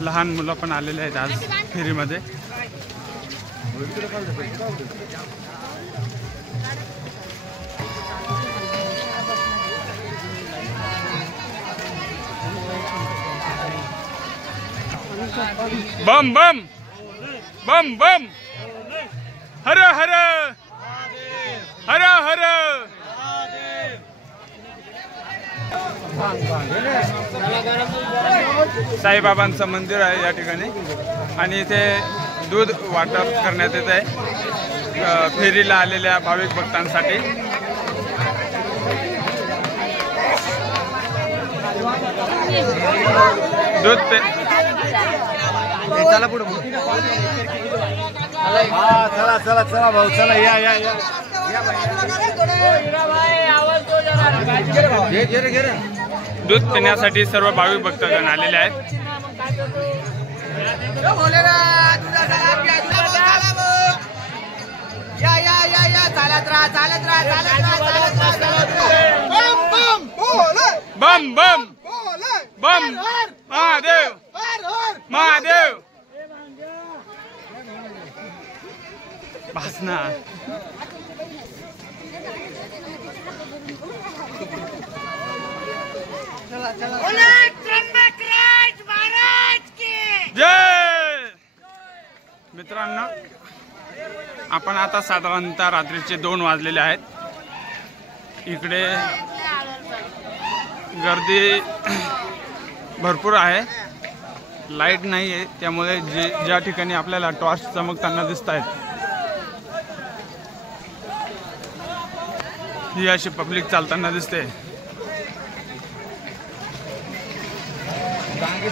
लहान मुलं पण आलेले आहेत आज फेरीमध्ये। बम बम बम बम हर हर हर हर। साईबाबांचं मंदिर आहे या ठिकाणी आणि इथे दूध वाटप करण्यात येत आहे फेरीला आलेल्या भाविक भक्तांसाठी। दूध चला पुढे चला चला चला भाऊ चला या या या दूध पिण्यासाठी सर्व भाविक भक्तगण आलेले आहेत। या या या या चालत राहा चालत राहा चालत राहा चालत राहा। बम बम बम बम महादेव महादेव भासना। जय मित्रांनो, आपण आता साधारणतः रात्रीचे 2 वाजलेले आहेत। इकडे गर्दी भरपूर आहे, लाईट नाही आहे, त्यामुळे ज्या ठिकाणी आपल्याला टॉर्च चमकताना दिसत आहेत ही अशी पब्लिक चालताना दिसते।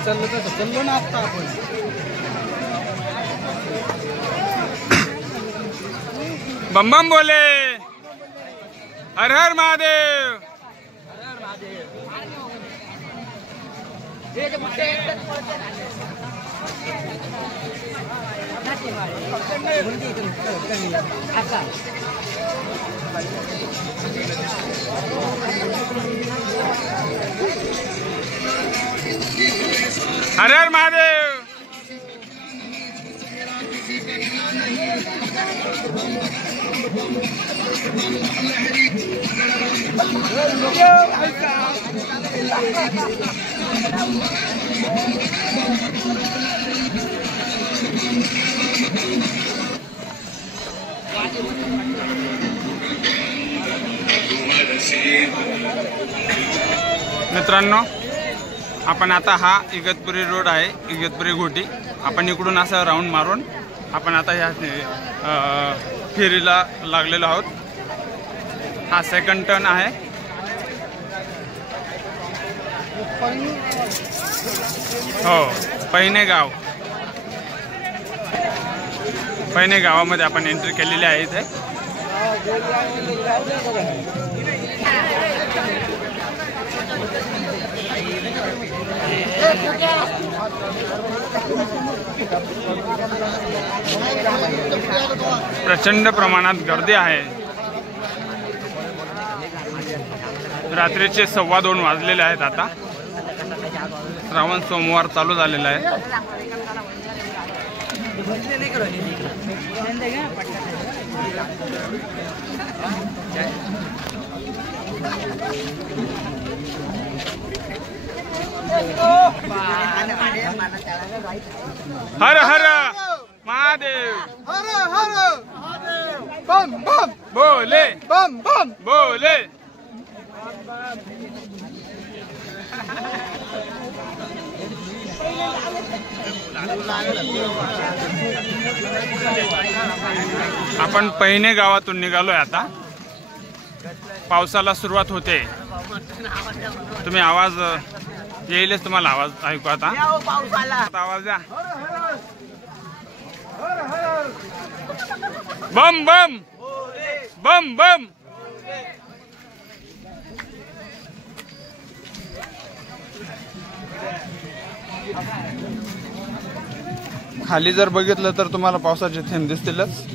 चाललो ना आता आपण। बम बम बोले हर हर महादेव। हर हर महादेव। मित्रांनो, आपण आता हा इगतपुरी रोड आहे, इगतपुरी घोटी। आपण इकडून असं राऊंड मारून आपण आता ह्या फेरीला लागलेलो आहोत। हा सेकंड टर्न आहे। हो, पहिने गावामध्ये आपण एंट्री केलेली आहे इथे। प्रचंड प्रमाणात गर्दी आहे। रात्रीचे 2:15 वाजलेले आहेत आता। श्रावण सोमवार चालू झालेला आहे। हर हर महादेव हर हर बम बम बोले बम बम बोले। आपण पहिने गावातून निघालोय आता। पावसाला सुरुवात होते, तुम्ही आवाज येईलच, तुम्हाला आवाज ऐकू आता आवाज द्या। बम बम बम बम। खाली जर बघितलं तर तुम्हाला पावसाचे थेंब दिसतीलच।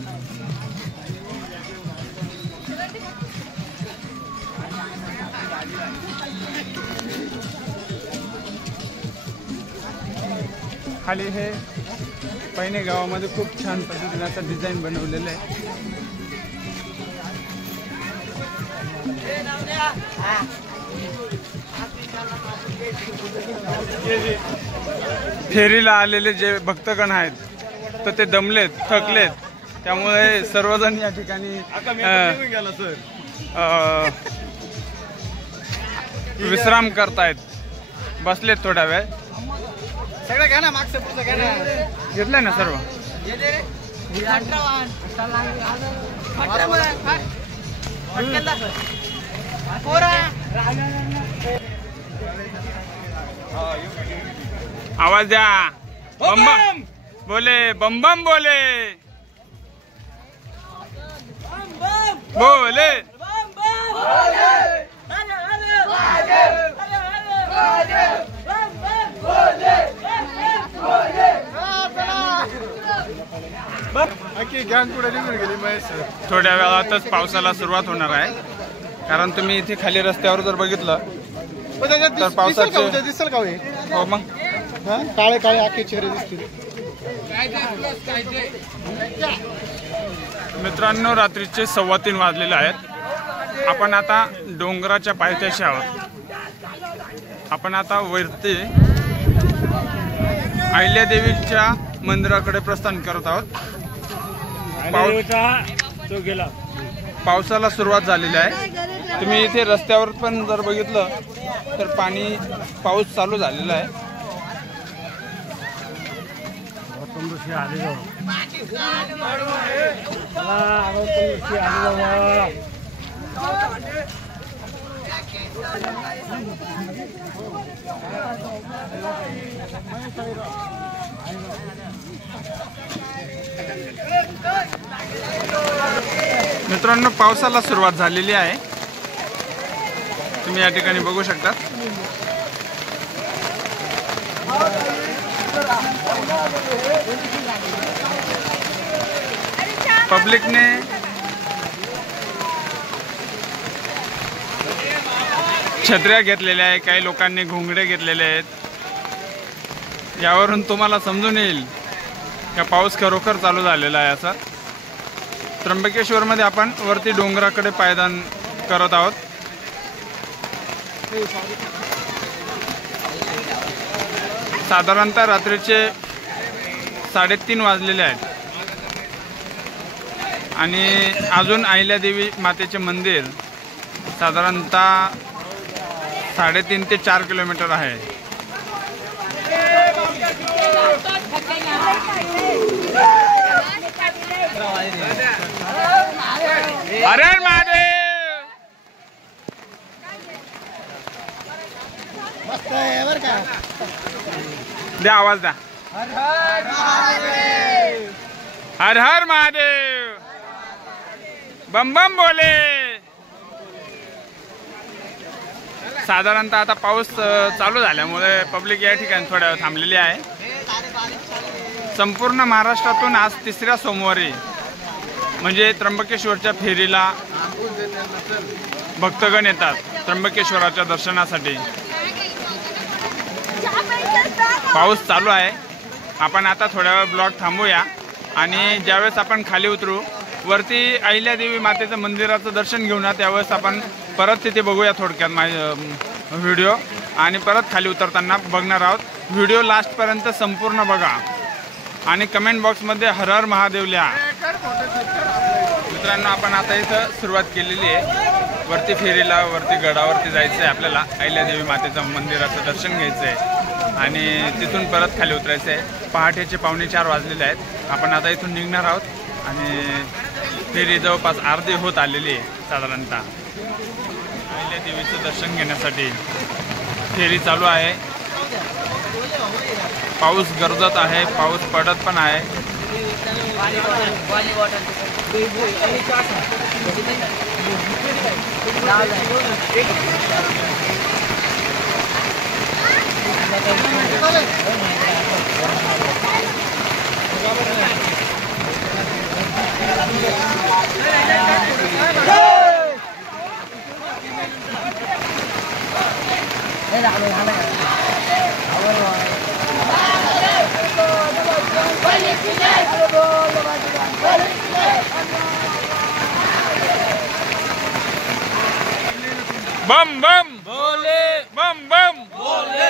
खाली हे पैने गावामध्ये खूप छान पद्धतीने असं डिझाईन बनवलेलं आहे. फेरीला आलेले जे भक्तगण आहेत तर ते दमलेत, थकलेत, त्यामुळे सर्वजण या ठिकाणी विश्राम करतायत, बसलेत थोडा वेळ. सगळं घ्या ना, मागचं पुढचं घ्या ना. घेतलंय ना सर्व. आवाज द्या. बम बम बोले, बम बम बोले, बोले. थोड्या वेळातच पावसाला सुरुवात होणार आहे, कारण तुम्ही इथे खाली रस्त्यावर जर बघितलं तर पावसाचे दिसेल का? हो मग काळे काळे आखे चेहरे दिसतील. मित्रांनो, रात्रीचे 3:15 वाजलेले आहेत. आपण आता डोंगराच्या पायथ्याशी आहोत. आपण आता वरती अहिल्यादेवीच्या मंदिराकडे प्रस्थान करत आहोत. पावसाला सुरुवात झालेली आहे. तुम्ही इथे रस्त्यावर पण जर बघितलं तर पाऊस चालू झालेला आहे. मित्रांनो, पावसाला सुरुवात झालेली आहे. तुम्ही या ठिकाणी बघू शकता. पब्लिकने छत्र्या घेतलेल्या आहे, काही लोकांनी घोंगडे घेतलेले आहेत. यावरून तुम्हाला समजून येईल का पाऊस खरोखर चालू झालेला आहे. असा त्र्यंबकेश्वर मध्ये आपण वरती डोंगराकडे पायदान करत आहोत. साधारणतः रात्रीचे 3:30 वाजलेले आहेत आणि अजून अहिल्यादेवी मातेचे मंदिर साधारणतः 3.5 ते 4 किलोमीटर आहे. हर हर महादेव. द्या आवाज द्या. हर हर महादेव, बम बम बोले. साधारणतः आता पाऊस चालू झाल्यामुळे पब्लिक या ठिकाणी थोड्या वेळ थांबलेली आहे. संपूर्ण महाराष्ट्रातून आज 3ऱ्या सोमवारी म्हणजे त्र्यंबकेश्वरच्या फेरीला भक्तगण येतात त्र्यंबकेश्वराच्या दर्शनासाठी. पाऊस चालू आहे. आपण आता थोड्या वेळ ब्लॉग थांबूया आणि ज्यावेळेस आपण खाली उतरू वरती अहिल्यादेवी मातेचं मंदिराचं दर्शन घेऊन त्यावेळेस आपण परत तिथे बघूया थोडक्यात व्हिडिओ आणि परत खाली उतरताना बघणार आहोत. व्हिडिओ लास्टपर्यंत संपूर्ण बघा आणि कमेंट बॉक्समध्ये हर हर महादेव लिहा. मित्रांनो, आपण आता इथं सुरुवात केलेली आहे. वरती फेरीला वरती गडावरती जायचं आहे आपल्याला. अहिल्यादेवी मातेचं मंदिराचं दर्शन घ्यायचं आहे आणि तिथून परत खाली उतरायचं आहे. पहाटेचे 3:45 वाजलेले आहेत. आपण आता इथून निघणार आहोत आणि फेरी जवळपास अर्धी होत आलेली आहे. साधारणतः अहिल्यादेवीचं दर्शन घेण्यासाठी फेरी चालू आहे. पाऊस गरजत आहे, पाऊस पडत पण आहे. बम बम भोले, बम बम भोले,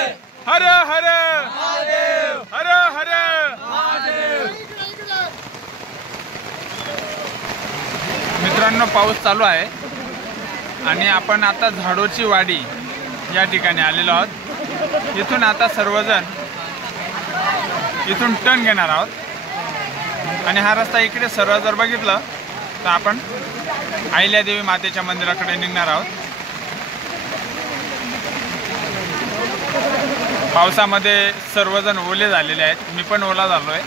हर हर महादेव, हर हर महादेव। मित्रांनो, पाऊस चालू आहे आणि आपण आता झाडोची वाडी या ठिकाणी आलेलो आहोत। इथून आता सर्वजण इथून टर्न घेणार आहोत आणि हा रस्ता इकडे सर्व जर बघितलं तर आपण अहिल्यादेवी मातेच्या मंदिराकडे निघणार आहोत। पावसामध्ये सर्वजण ओले झालेले आहेत, मी पण ओला झालोय।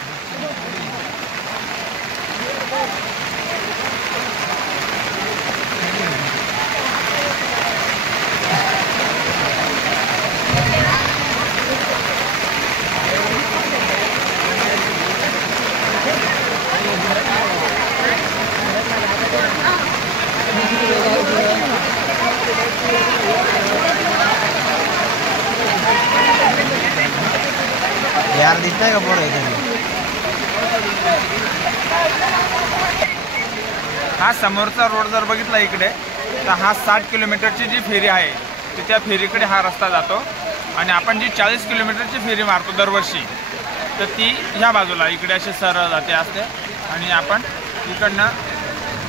यार दिसतंय का पोरं इथे? हा समोरचा रोड जर बघितला इकडे तर हा 60 किलोमीटरची जी फेरी आहे ती त्या फेरीकडे हा रस्ता जातो आणि आपण जी 40 किलोमीटरची फेरी मारतो दरवर्षी तर ती ह्या बाजूला इकडे अशी सरळ जाते असते आणि आपण इकडनं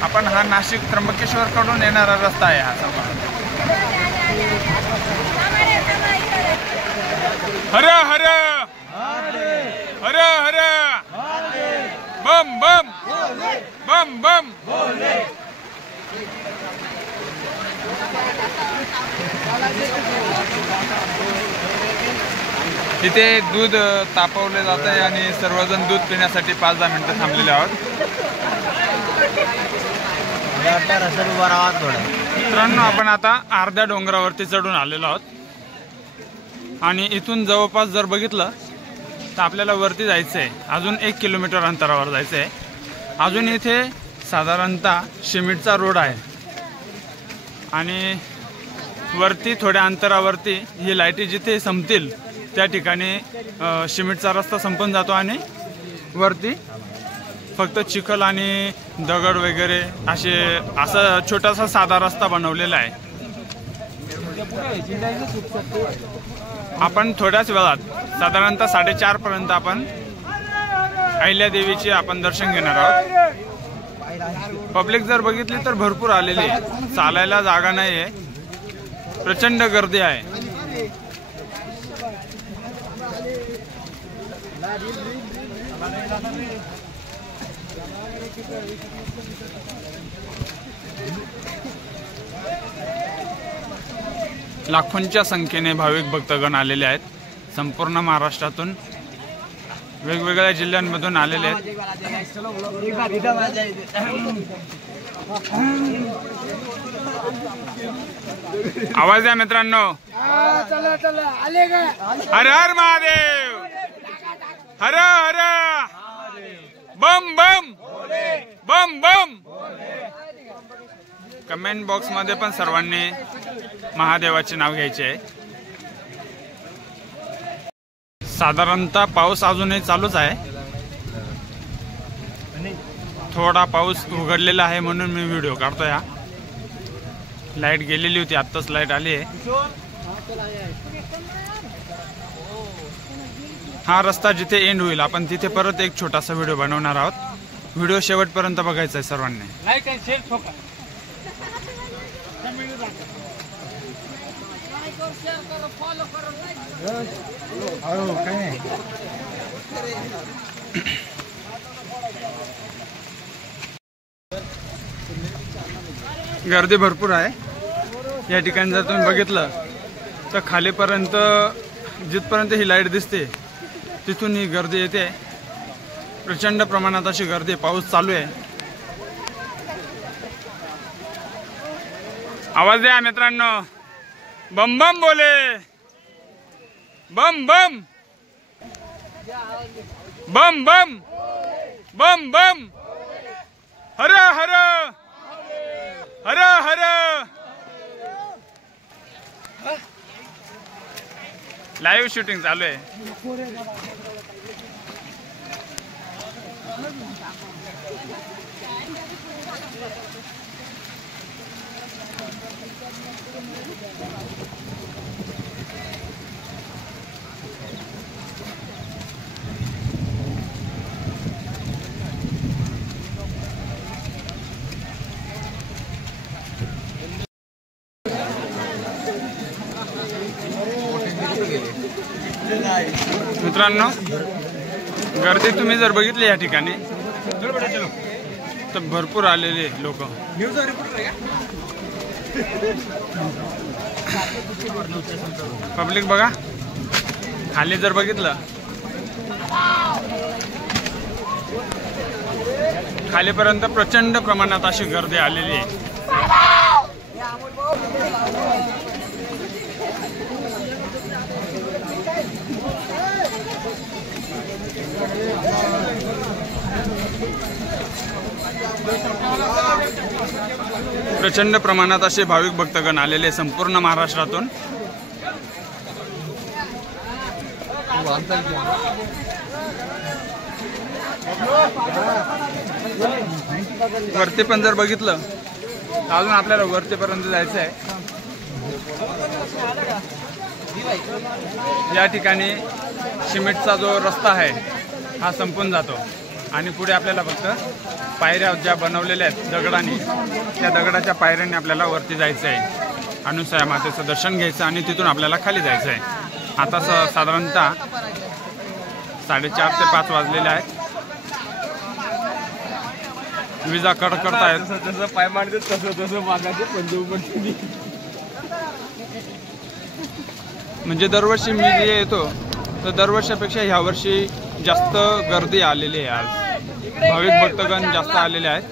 आपण हा नाशिक त्र्यंबकेश्वरकडून येणारा रस्ता आहे हा समोर। हर हर हर हर बम बम बम बम भोले। इथे दूध तापवले जात आहे आणि सर्वजण दूध पिण्यासाठी 5-10 मिनिटं थांबलेले आहोत। मित्रांनो, आपण आता अर्ध्या डोंगरावरती चढून आलेलो आहोत आणि इथून जवळपास जर बघितलं तर आपल्याला वरती जायचं आहे। अजून 1 किलोमीटर अंतरावर जायचं आहे। अजून इथे साधारणतः सिमेंटचा रोड आहे आणि वरती थोड्या अंतरावरती ही लाईटी जिथे संपतील त्या ठिकाणी सिमेंटचा रस्ता संपून जातो आणि वरती फक्त चिखल आणि दगड वगैरे असा छोटासा साधा रस्ता बनवलेला आहे। आपण थोड्याच वेळात साधारणतः 4:30 पर्यंत आपण अहिल्यादेवीचे आपण दर्शन घेणार आहोत। पब्लिक जर बघितली तर भरपूर आलेली आहे, चालायला जागा नाही आहे, प्रचंड गर्दी आहे। लाखोंच्या संख्येने भाविक भक्तगण आलेले आहेत, संपूर्ण महाराष्ट्रातून वेगवेगळ्या जिल्ह्यांमधून आलेले आहेत। आवाज द्या मित्रांनो, हर हर महादेव, हर हर बम बम बम बम। कमेंट बॉक्स मध्ये पण सर्वांनी महादेवाचे नाव घ्यायचे आहे। साधारणतः पाऊस अजूनही चालूच आहे, थोडा पाऊस उघडलेला आहे म्हणून मी व्हिडिओ काढतोय। लाईट गेलेली होती, आत्ताच लाईट आली आहे। हा रस्ता जिथे एंड होईल आपण तिथे परत एक छोटासा व्हिडिओ बनवणार आहोत। व्हिडिओ शेवटपर्यंत बघायचा आहे सर्वांनी। लाईक आणि शेअर ठोका। गर्दी भरपूर आहे या ठिकाणी। जर तुम्ही बघितलं तर खालीपर्यंत जिथपर्यंत ही लाईट दिसते तिथून ही गर्दी येते, प्रचंड प्रमाणात अशी गर्दी। पाऊस चालू आहे, आवाज द्या मित्रांनो, बम बम बोले, बम बम बम बम बम बम, हर हर हर हर। लाईव्ह शूटिंग चालू आहे। मित्रांनो गर्दी तुम्ही जर बघितली या ठिकाणी तर भरपूर आलेले लोक. पब्लिक बघा खाली जर बघितलं खालीपर्यंत प्रचंड प्रमाणात अशी गर्दी आलेली आहे. प्रचंड प्रमाणात असे भाविक भक्तगण आलेले संपूर्ण महाराष्ट्रातून. वरती पण जर बघितलं अजून आपल्याला वरतीपर्यंत जायचं आहे. या ठिकाणी सिमेंटचा जो रस्ता आहे हा संपून जातो आणि पुढे आपल्याला फक्त पायऱ्या ज्या बनवलेल्या आहेत दगडाने त्या दगडाच्या पायऱ्यांनी आपल्याला वरती जायचं आहे. अनुसया मातेचं दर्शन घ्यायचं आणि तिथून आपल्याला खाली जायचं आहे. आता साधारणतः 4:30 ते 5 वाजलेले आहेत. विजा कडकडत आहेत. जसं पाय मारते तसं मागाचे पंजोबंदी. म्हणजे दरवर्षी मी जे येतो तर दरवर्षापेक्षा ह्या वर्षी जास्त गर्दी आलेली आहे. आज भाविक भक्तगण जास्त आलेले आहेत.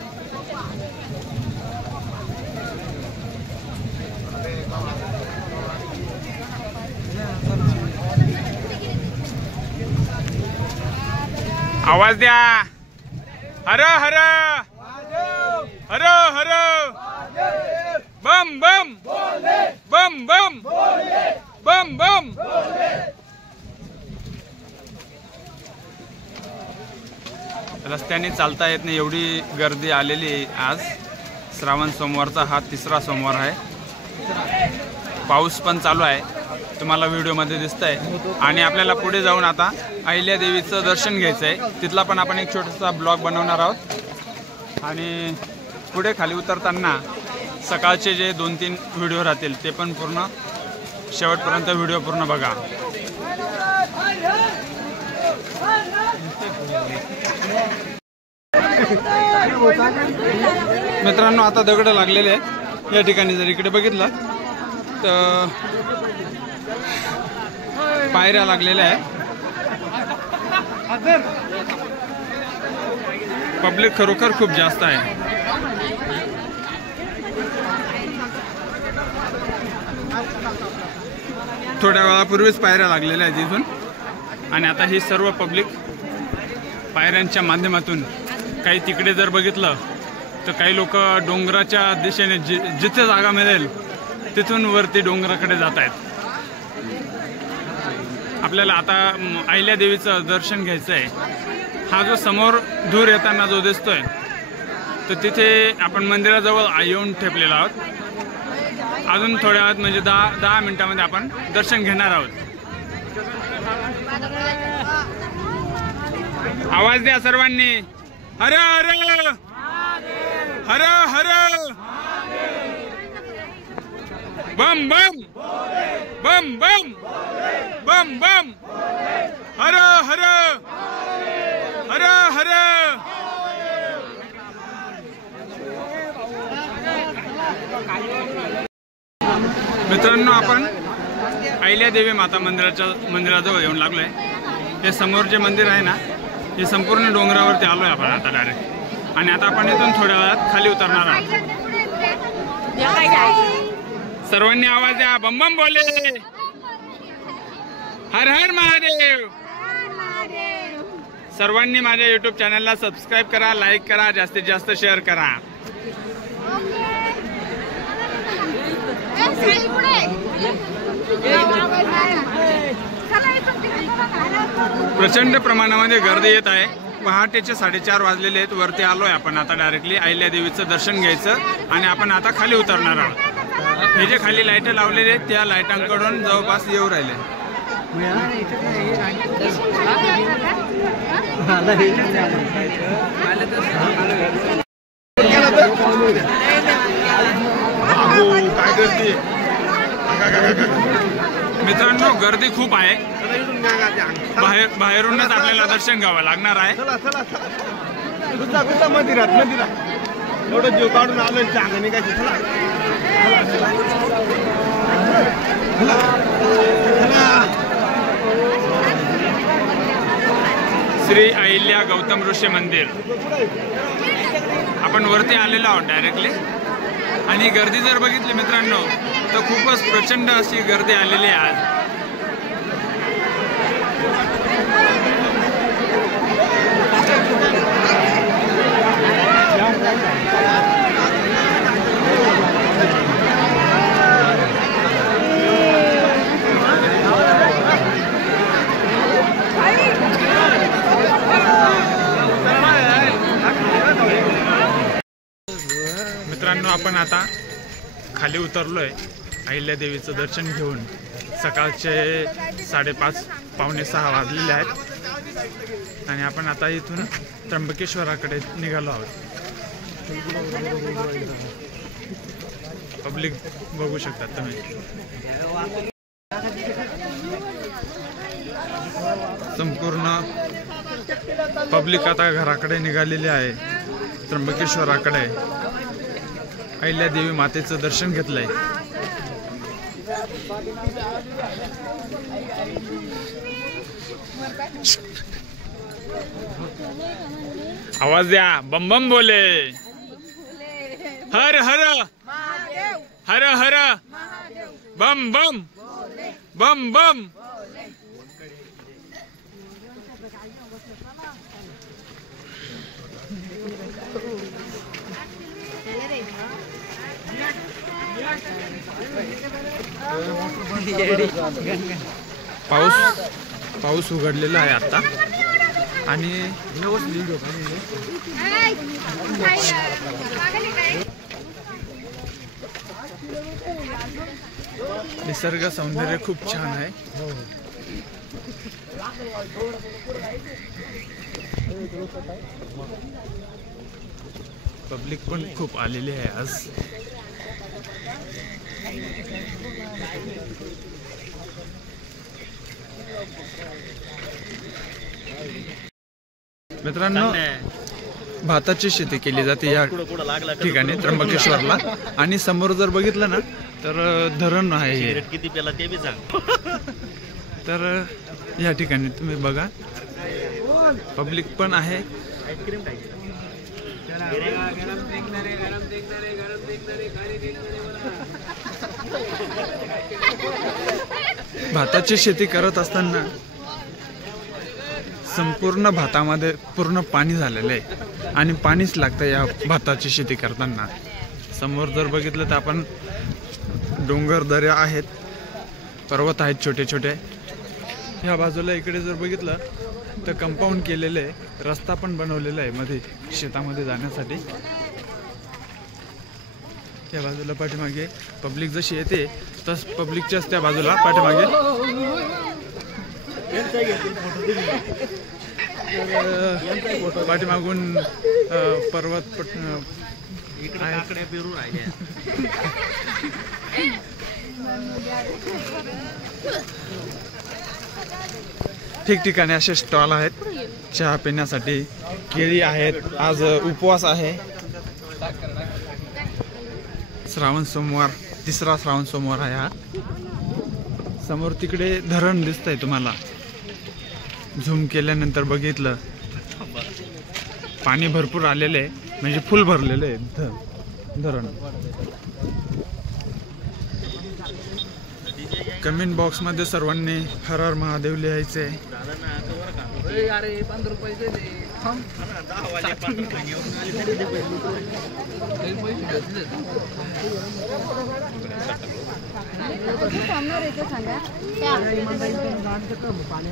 आवाज द्या. हर हर हर हर बम बम बम बम बम बम. रस्त्याने चालता येत नाही एवढी गर्दी आलेली आहे. आज श्रावण सोमवारचा हा 3रा सोमवार आहे. पाऊस पण चालू आहे तुम्हाला व्हिडिओमध्ये दिसतंय. आणि आपल्याला पुढे जाऊन आता अहिल्यादेवीचं दर्शन घ्यायचं आहे. तिथला पण आपण एक छोटासा ब्लॉग बनवणार आहोत. आणि पुढे खाली उतरताना सकाळचे जे 2-3 व्हिडिओ राहतील ते पण पूर्ण शेवटपर्यंत व्हिडिओ पूर्ण बघा. मित्रांनो आता दगड लागलेले आहेत या ठिकाणी. जर इकडे बघितलं तर पायऱ्या लागलेल्या आहेत. पब्लिक खरोखर खूप जास्त आहे. थोड्या वेळापूर्वीच पायऱ्या लागलेल्या आहेत इथून. आणि आता ही सर्व पब्लिक पायऱ्यांच्या माध्यमातून काही तिकडे जर बघितलं तर काही लोक डोंगराच्या दिशेने जिथे जागा मिळेल तिथून वरती डोंगराकडे जात आहेत. आपल्याला आता अहिल्यादेवीचं दर्शन घ्यायचं आहे. हा जो समोर दूर येताना जो दिसतोय तर तिथे आपण मंदिराजवळ येऊन ठेपलेलो आहोत. अजून थोड्या वेळात म्हणजे 10 मिनिटांमध्ये आपण दर्शन घेणार आहोत. आवाज द्या सर्वांनी. हर हर हर हर बम बम बम बम बम बम हर हर हर हर. मित्रांनो आपण अहिल्यादेवी माता मंदिराजवळ येऊन लागलोय. हे समोर जे मंदिर आहे ना हे संपूर्ण डोंगरावरती आलोय आपण आता डायरेक्ट. आणि आता आपण इथून थोड्या वेळात खाली उतरणार आहोत. सर्वांनी आवाज द्या. बम बम बोले. हर हर महादेव. सर्वांनी माझ्या YouTube चॅनलला सबस्क्राईब करा, लाईक करा, जास्तीत जास्त शेअर करा. प्रचंड प्रमाणामध्ये गर्दी येत आहे. पहाटेचे 4:30 वाजलेले आहेत. वरती आलोय आपण आता डायरेक्टली अहिल्यादेवीचं दर्शन घ्यायचं आणि आपण आता खाली उतरणार आहोत. हे जे खाली लाईट लावलेले आहेत त्या लाईटांकडून जवळपास येऊ राहिले. मित्रांनो गर्दी खूप आहे. बाहेरूनच आपल्याला दर्शन घ्यावं लागणार आहे. मंदिरात एवढं जीव काढून आलं चांगलं काय श्री अहिल्या गौतम ऋषी मंदिर आपण वरती आलेलो आहोत डायरेक्टली. आणि गर्दी जर बघितली मित्रांनो तर खूपच प्रचंड अशी गर्दी आलेली आहे आज. मित्रांनो आपण आता खाली उतरलोय अहिल्या देवीचं दर्शन घेऊन. सकाळचे 5:30 पावणे 6 वाजलेले आहेत आणि आपण आता इथून त्र्यंबकेश्वराकडे निघालो आहोत. पब्लिक बघू शकतात तुम्ही. संपूर्ण पब्लिक आता घराकडे निघालेली आहे. त्र्यंबकेश्वराकडे अहिल्या देवी मातेचं दर्शन घेतलंय. आवाज द्या, बम बम बोले. हर हर हर हर बम बम बम बम. पाऊस उघडलेला आहे आता आणि निसर्ग सौंदर्य खूप छान आहे. पब्लिक पण खूप आलेली आहे आज. मित्रांनो भाताची शेती केली जाते या ठिकाणी त्र्यंबकेश्वरला. आणि समोर जर बघितलं ना तर धरण आहे. किती पेला ते बी सांग. तर या ठिकाणी तुम्ही बघा पब्लिक पण आहे. भाताची शेती करत असताना संपूर्ण भातामध्ये पूर्ण पाणी झालेलं आहे आणि पाणीच लागतं या भाताची शेती करताना. समोर जर बघितलं तर आपण डोंगर दऱ्या आहेत, पर्वत आहेत छोटे छोटे. ह्या बाजूला इकडे जर बघितलं तर कंपाऊंड केलेलं आहे, रस्ता पण बनवलेला आहे मध्ये शेतामध्ये जाण्यासाठी. त्या बाजूला पाठीमागे पब्लिक जशी येते तस पब्लिकच्याच त्या बाजूला पाठीमागे पाठीमागून पर्वत पेरू राहिले. ठिकठिकाणी असे स्टॉल आहेत चहा पिण्यासाठी. केळी आहेत. आज उपवास आहे. श्रावण सोमवार, 3रा श्रावण सोमवार आहे हा. समोर तिकडे धरण दिसतंय तुम्हाला. झूम केल्यानंतर बघितलं पाणी भरपूर आलेलं आहे, म्हणजे फुल भरलेलं आहे धरण. कमेंट बॉक्स मध्ये सर्वांनी हर हर महादेव लिहायचे.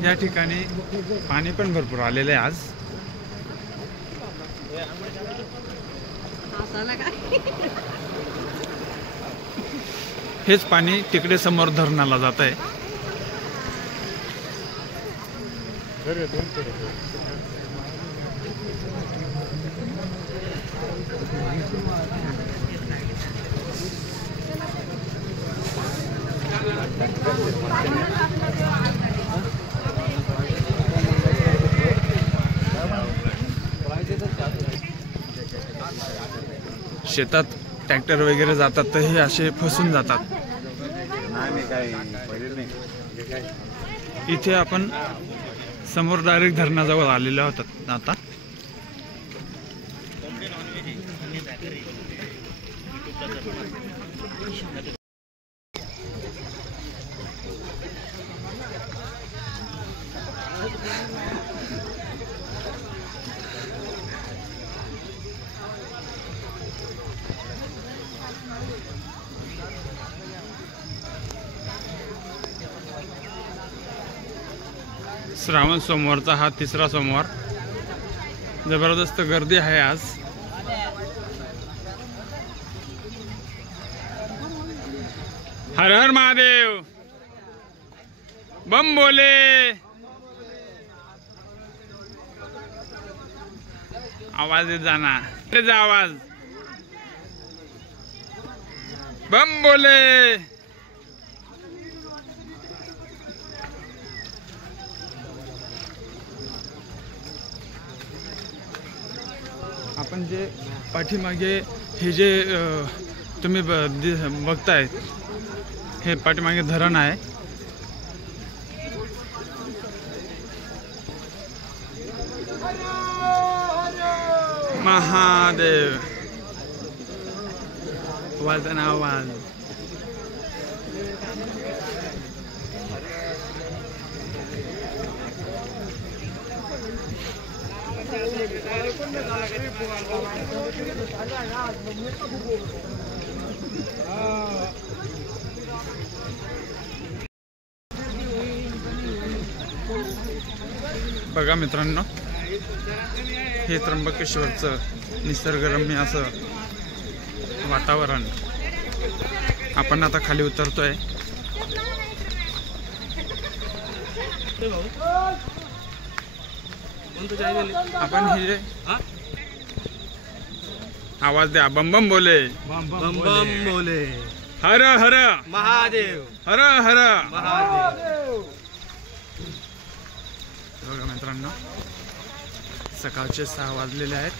या ठिकाणी पाणी पण भरपूर आलेलं आहे आज. हेच पाणी तिकडे समोर धरणाला जात आहे. शेतात ट्रॅक्टर वगैरे जातात तर हे असे फसून जातात. इथे आपण समोर डायरेक्ट धरणाजवळ आलेले होतात आता. श्रावण सोमवारचा हा तिसरा सोमवार. जबरदस्त गर्दी आहे आज. हर हर महादेव, बम बोले. आवाज येत जाना, त्याचा आवाज बम बोले. आपण जे पाठीमागे हे जे तुम्ही बघताय हे पाठीमागे धरण आहे. महादेव वाजन आवाज. बघा मित्रांनो, हे त्र्यंबकेश्वरचं निसर्गरम्य असं वातावरण. आपण आता खाली उतरतोय. आपण हे आवाज द्या, बम बम बोले, बम बम बोले. हर हर महादेव, हर हर महादेव. बघा मित्रांनो, सकाळचे 6 वाजलेले आहेत.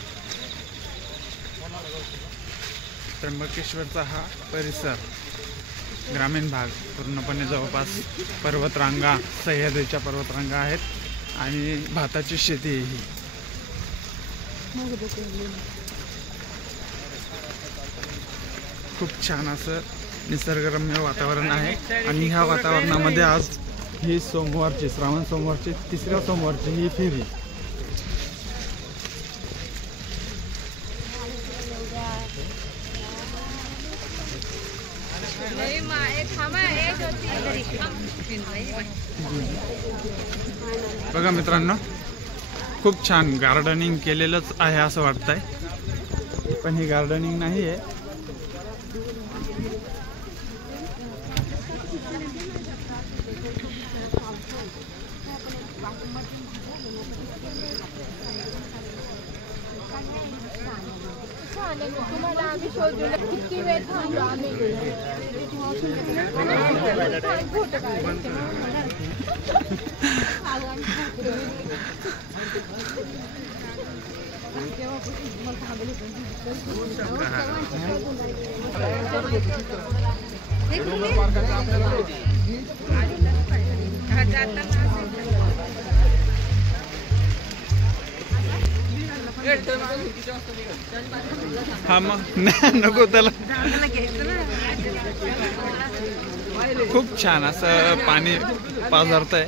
त्र्यंबकेश्वरचा हा परिसर ग्रामीण भाग पूर्णपणे जवळपास पर्वतरांगा, सह्याद्रीच्या पर्वतरांगा आहेत आणि भाताची शेती ही. खूप छान असं निसर्गरम्य वातावरण आहे. आणि ह्या वातावरणामध्ये आज ही सोमवारची, श्रावण सोमवारची तिसऱ्या सोमवारची ही फेरी. बघा मित्रांनो, खूप छान गार्डनिंग केलेलंच आहे असं वाटतंय, पण ही गार्डनिंग नाही आहे. तुम्हाला आम्ही शोधून किती वेळ थांबलो आम्ही. हा मग नको त्याला. खूप छान असं पाणी पाझरत आहे.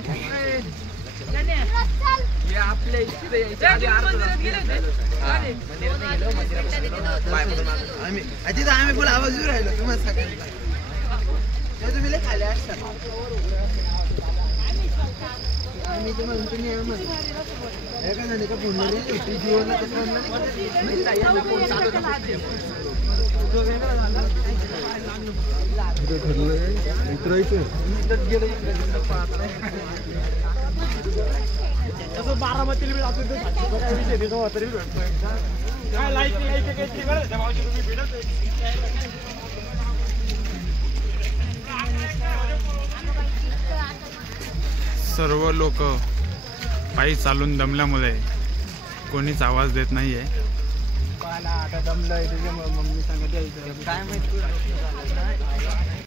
आम्ही पण आवाज येऊ राहिलो तुम्हाला सगळ्यांना. तुम्ही लय खाली असता. आम्ही ते म्हणून तुम्ही एका झाले का पुढे जीवनला कसं तसं बारामतीला तरी भेटतोय काय लाईक सर्व लोक पायी चालून दमल्यामुळे कोणीच आवाज देत नाहीये. आता दमलंय तुझ्या मम्मी सांगत यायचं काय माहिती